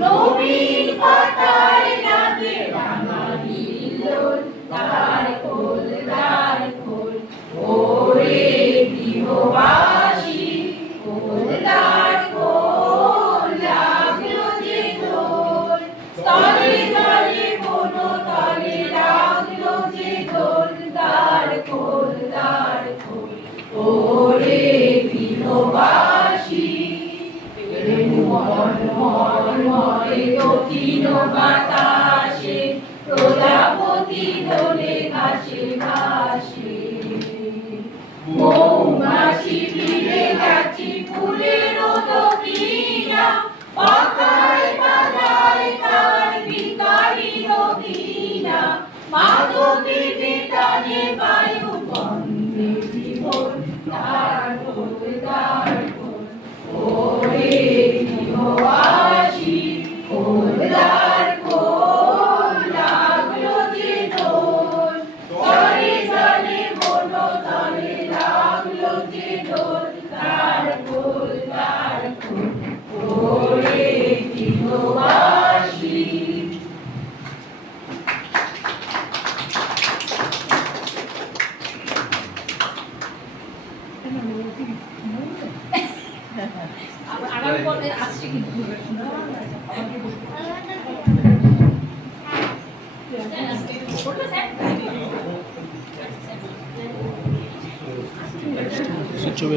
নবীন পাতায় লাগে রাঙা হিল্লোল, তার খোল তার খোল, ওরে গৃহবাসী খোল তার খোল, লাগলো যে দোল, তলে তলে কোনো তলে লাগলো যে দোল, তার খোল তার খোল, ওরে গৃহবাসী। দক্ষিণ বাতাসে প্রজাপতি দোলে ঘাসে ঘাসে, মৌমাছি ফিরে যাচ্ছি ফুলের দক্ষিণা, পাখায় বাজায় তার ভিখারি দক্ষিণা, মাধবী বেতানে বায়ু বন্দে জীবন, তার খোল তার খোল, ওরে গৃহবাসী খোল তার খোল, লাগলো যে দোল, তলে তলে কোনো তলে লাগলো যে দোল, তার খোল তার খোল, ওরে গৃহবাসী। আগামী পর্বে আসছে কিন্তু ছবি